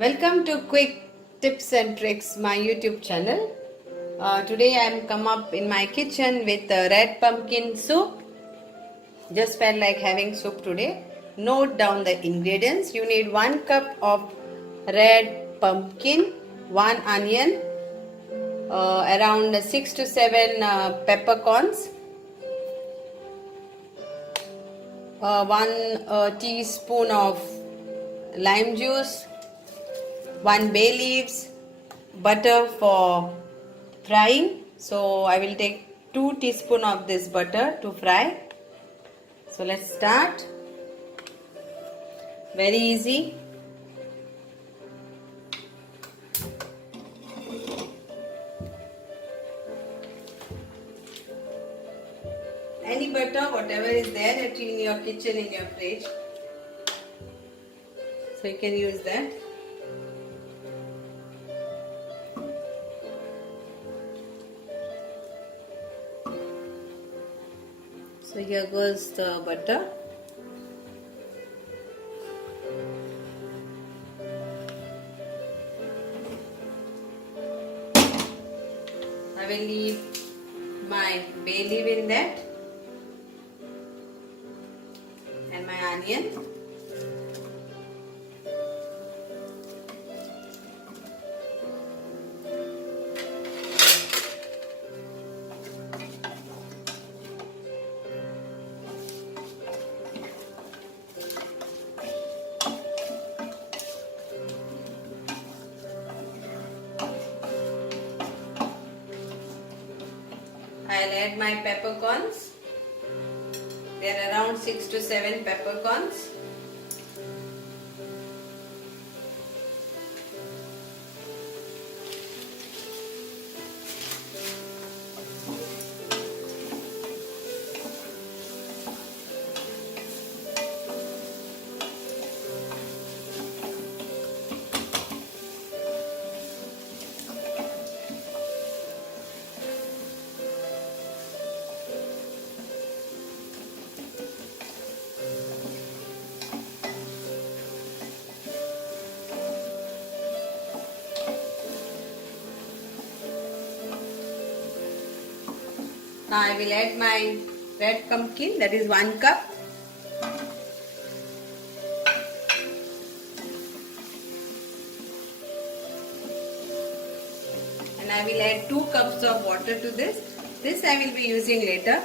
Welcome to Quick Tips and Tricks, my YouTube channel. Today I am come up in my kitchen with red pumpkin soup. Just felt like having soup today. Note down the ingredients. You need 1 cup of red pumpkin, 1 onion, around 6 to 7 peppercorns, 1 teaspoon of lime juice, 1 bay leaves, butter for frying. So I will take 2 teaspoon of this butter to fry. So let's start. Very easy. Any butter, whatever is there in your kitchen, in your fridge. So you can use that. So here goes the butter. I will leave my bay leaf in that and my onion. I'll add my peppercorns. There are around 6 to 7 peppercorns. Now I will add my red pumpkin, that is 1 cup. And I will add 2 cups of water to this. This I will be using later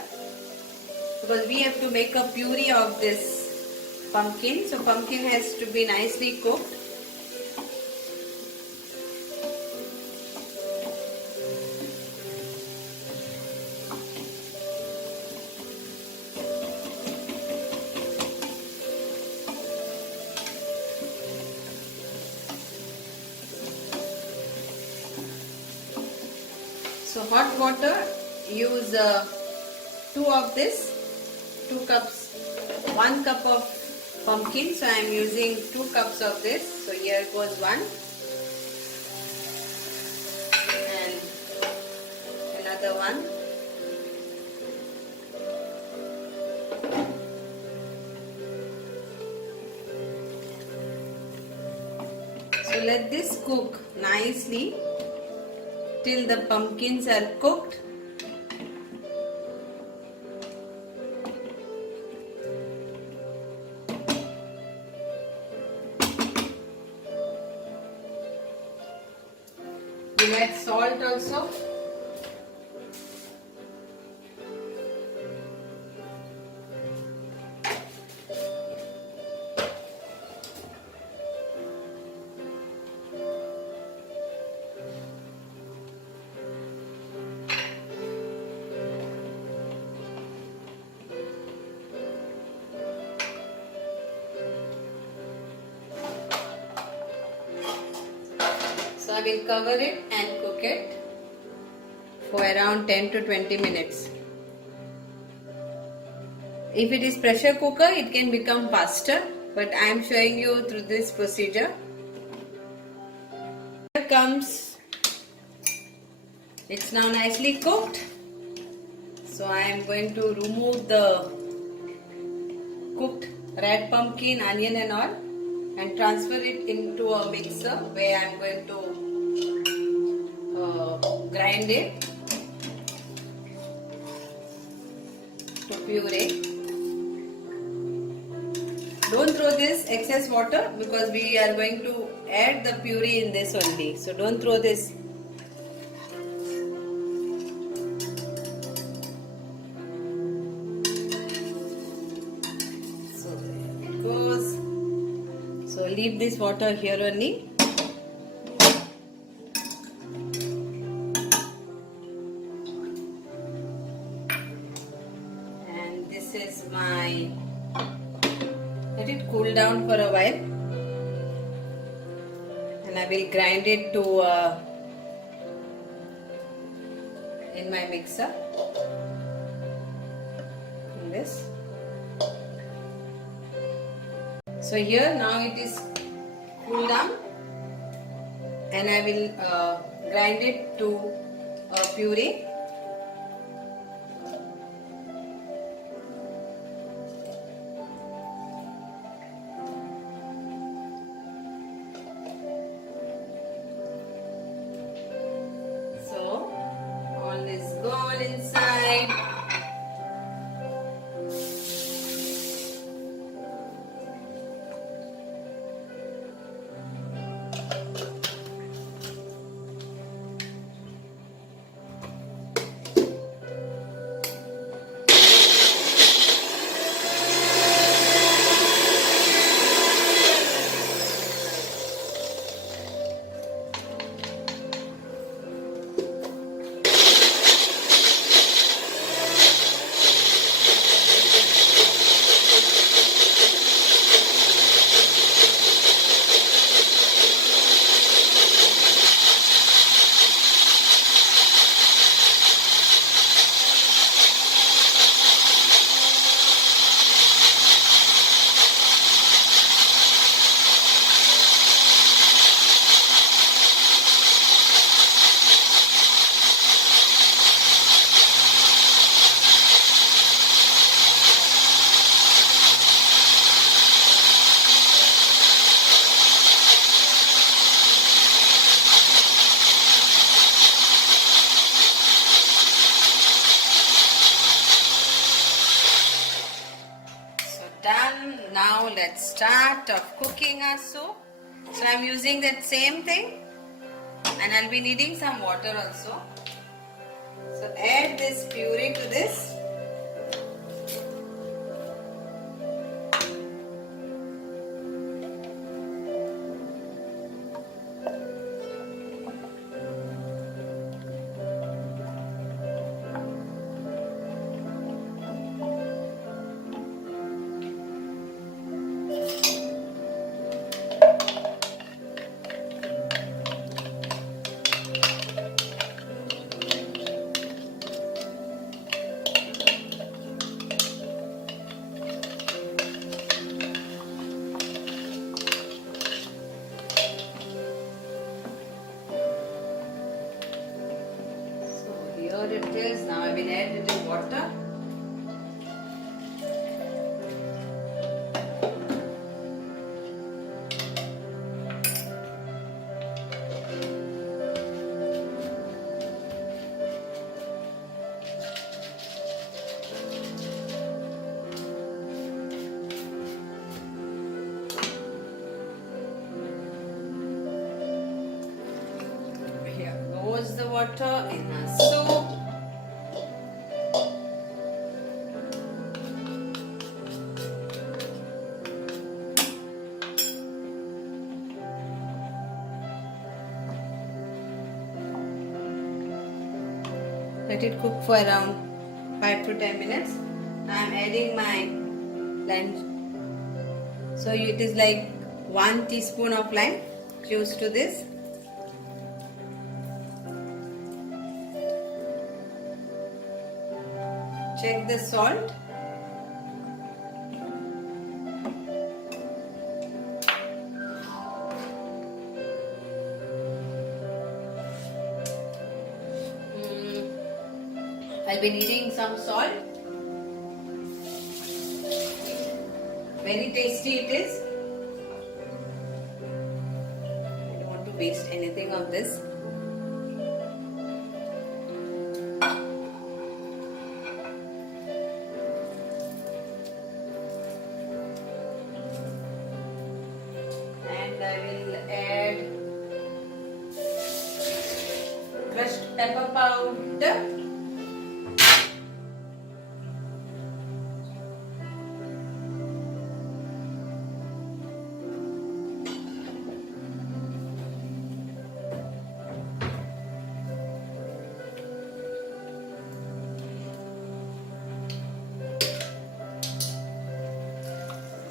because we have to make a puree of this pumpkin. So pumpkin has to be nicely cooked. So hot water, use 2 of this, 2 cups, 1 cup of pumpkin. So I am using 2 cups of this. So here goes 1 and another 1. So let this cook nicely till the pumpkins are cooked. We'll add salt also. So I will cover it and cook it for around 10 to 20 minutes. If it is pressure cooker, it can become faster, but I am showing you through this procedure. Here comes, it's now nicely cooked. So I am going to remove the cooked red pumpkin, onion and all. and transfer it into a mixer where I am going to grind it to puree. Don't throw this excess water because we are going to add the puree in this only. So don't throw this. So there it goes. So leave this water here only. And this is my, let it cool down for a while. And I will grind it to in my mixer. In this. So here now it is cool down, and I will grind it to a puree. So all is gone inside. Done. Now let's start of cooking our soup. So I'm using that same thing, and I'll be needing some water also. So add this puree to this. Here it is. Now I will add little water. Here goes the water in our soup. Let it cook for around 5 to 10 minutes. Now I am adding my lime. So it is like 1 teaspoon of lime juice to this. Check the salt. I'll be needing some salt. Very tasty it is. waste anything of this. And I will add crushed pepper powder.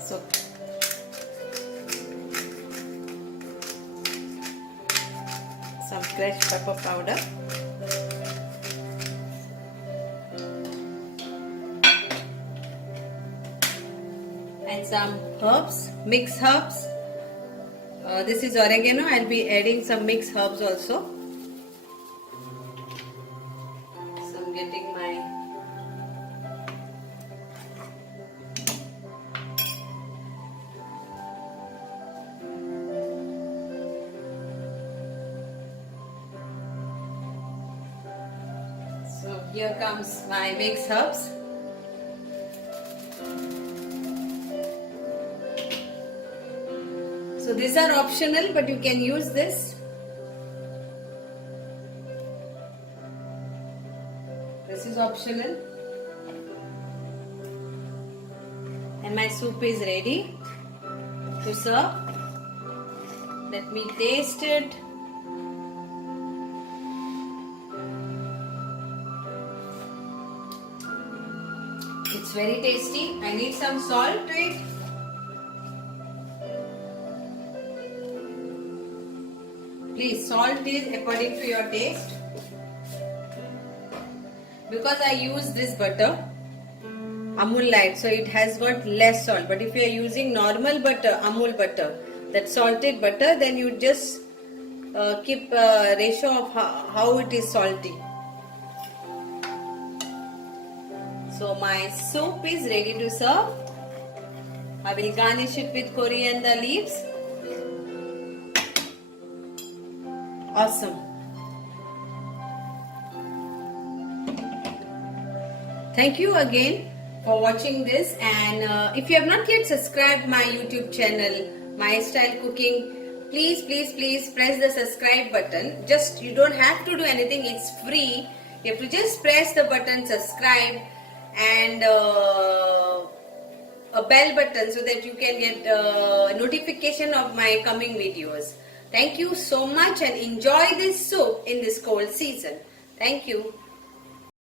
So some crushed pepper powder. And some herbs, mixed herbs. This is oregano. I'll be adding some mixed herbs also. So I'm getting my here comes my mixed herbs. So these are optional, but you can use this. This is optional. And my soup is ready to serve. Let me taste it. It's very tasty. I need some salt to it. Please, salt is according to your taste. Because I use this butter, Amul Light, so it has got less salt. But if you are using normal butter, Amul butter, that salted butter, then you just keep a ratio of how it is salty. So my soup is ready to serve. I will garnish it with coriander leaves. Awesome. Thank you again for watching this, and if you have not yet subscribed my YouTube channel, My Style Cooking, please press the subscribe button. Just, you don't have to do anything, it's free. You have to just press the button subscribe and a bell button so that you can get notification of my coming videos. Thank you so much and enjoy this soup in this cold season. Thank you.